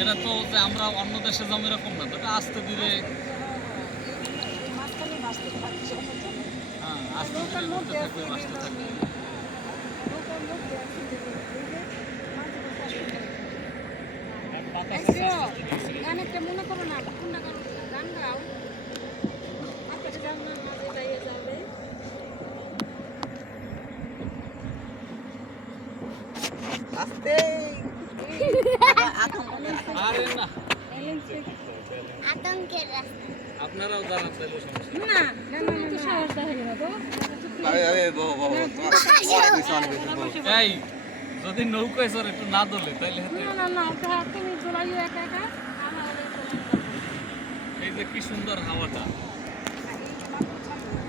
এটা তো যে আমরা অন্য দেশে যাবো এরকম না, তো এটা আস্তে ধীরে হ্যাঁ আস্তে ধীরে ঘুরতে থাকবে, বাঁচতে থাকবে। গানেরটা মনে করো না, কোনটা গান গান গাও আজকে যাও না মাঝে যাইয়ে যাবে আস্তে আরে না আতঙ্কের রাস্তা আপনারাও জানান তাহলে সমস্যা না না তো সাহস দেখাই না তো আরে আরে বাবা বাবা এই যদি নৌকায় চড়ে একটু না দোলে তাহলে হাতে না না না তুমি জোড়াইও একা একা এই যে কি সুন্দর হাওয়াটা